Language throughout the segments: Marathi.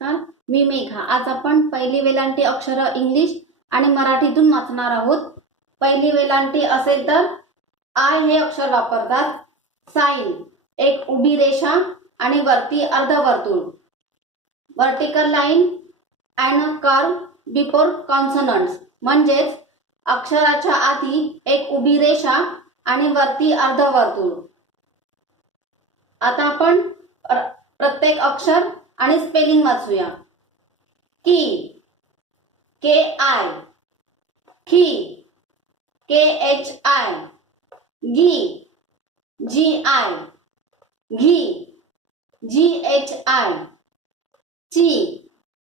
नमस्कार मी मेघा. आज आपण पहिली वेलांटी अक्षर इंग्लिश आणि मराठीतून वाचणार आहोत. पहिली वेलांटी असेल तर आय हे अक्षर वापरतात. साईन एक उभी रेषा आणि वरती अर्धवर्तुळ. वर्टिकल लाईन अँड कर कर्व बिफोर कॉन्सनंट्स म्हणजेच अक्षराच्या आधी एक उभी रेषा आणि वरती अर्धवर्तुळ. आता आपण प्रत्येक अक्षर स्पेलिंग वाचूया. की, के आय, खी, के एच आय गी जी आय, घी, जी एच आय, ची,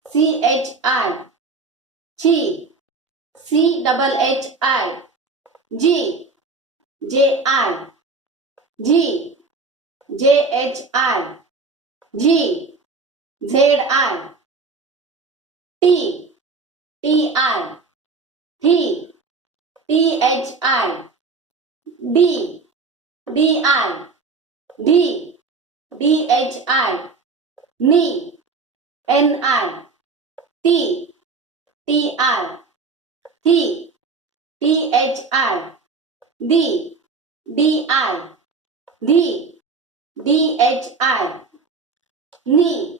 सी एच आय, ची, सी डबल एच आय, जी, जे आय, जी, जे एच आय, जी. Z I. T. T I. T. T H I. D D I. D D H I. N. N I. T. T I. T. T H I. D. D I. D. D H I. N.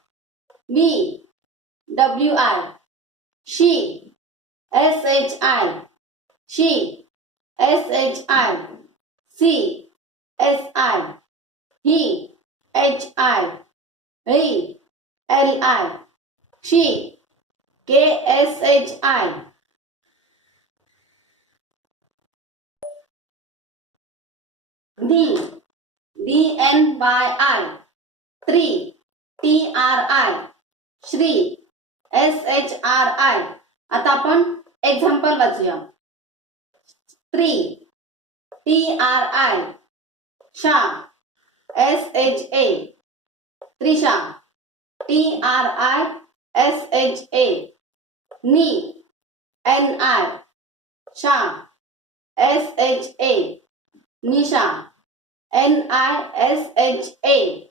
B W I she S H I शी एस एच आय सी एस आय ही एच आय री एल आय शी के एस एच आय डी डी एन वाय आय थ्री टी आर आय श्री एस एच आर आय. आता आपण एक्झाम्पल वाचूया. ट्री टी आर आय. शा. S H A. Trisha. T R I. S H A. नी. N I. शा. S H A. Nisha. N I. S H A.